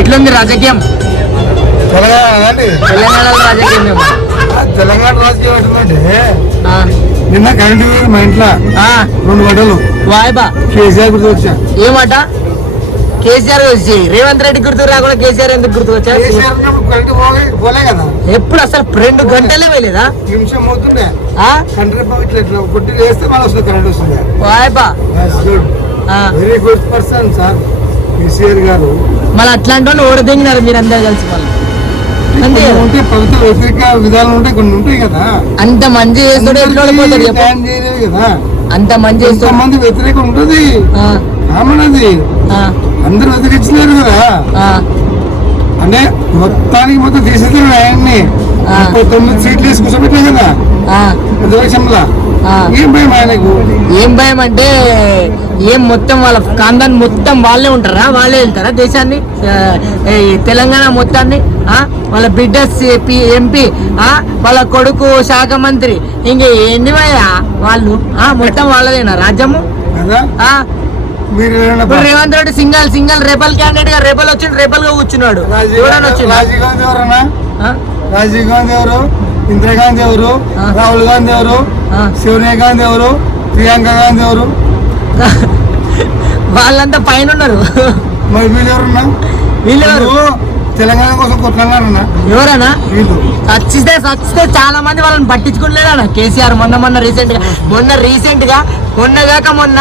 ఎట్లుంది రాజకీయం? తెలంగాణలో రాజకీయం ఏమో. తెలంగాణ రాజకీయం ఎట్లుందంటే నిన్న కరెంటు మా ఇంట్లో రెండు గంటలు వాయిబా? కేసీఆర్ గుర్తు వచ్చా? ఏమాట కేసీఆర్ వచ్చి. రేవంత్ రెడ్డి గుర్తు రాకుండా కేసీఆర్ ఎందుకు గుర్తు వచ్చా? ఎప్పుడు అసలు రెండు గంటలే పోయలేదా? నిమిషం అవుతుండే. కొట్టి వేస్తే మళ్ళీ వస్తుంది కరెంట్ వస్తుంది. వాయిబా? Very good person sir KCR గారు మళ్ళీ అట్లాంటి వాళ్ళు ఓడదిగినారు మీరు అందరు కలిసి కదా? ఉంటే ప్రభుత్వ వ్యతిరేక విధాలు ఉంటాయి కొన్ని ఉంటాయి కదా. అంత మంచి చేస్తాడు ఎట్లా న్యాయం చేయలేదు కదా. అంత మంచి చేస్తాడు కొంతమంది వ్యతిరేకం ఉంటుంది. కామన్ అది అందరూ వ్యతిరేకించలేరు కదా. ఆ, అంటే మొత్తానికి మొత్తం తీసేస్తారు ఆయన్ని తొమ్మిది సీట్లు వేసి కూర్చోబెట్టాం కదా. ఏం భయం ఆయనకు ఏం భయం అంటే ఏం మొత్తం వాళ్ళ కాందాన్ని మొత్తం వాళ్ళే ఉంటారా? వాళ్ళే వెళ్తారా దేశాన్ని? తెలంగాణ మొత్తాన్ని? ఆ? వాళ్ళ బిడ్డ ఎంపీ వాళ్ళ కొడుకు శాఖ మంత్రి. ఇంక భయ్యా? వాళ్ళు ఆ, మొత్తం వాళ్ళదేనా రాజ్యము? ఇప్పుడు Revanth Reddy single single rebel క్యాండిడేట్గా rebel వచ్చి రెబల్గా కూర్చున్నాడు. గాంధీ? రాజీవ్ గాంధీ ఎవరు? ఇందిరాగాంధీ ఎవరు. రాహుల్ గాంధీ ఎవరు. సోనియా గాంధీ ఎవరు? ప్రియాంక గాంధీ ఎవరు? వాళ్ళంతా పైన ఉన్నారు. మరి వీళ్ళు ఎవరన్నా? వీళ్ళెవరు వీళ్ళు తెలంగాణ కోసం కొట్లాడారన్నా ఎవరన్నా? వీళ్ళు. సచ్చితే చాలా మంది వాళ్ళని పట్టించుకోలేదన్న. కేసీఆర్ మొన్న మొన్న రీసెంట్గా మొన్న రీసెంట్గా మొన్న కాక మొన్న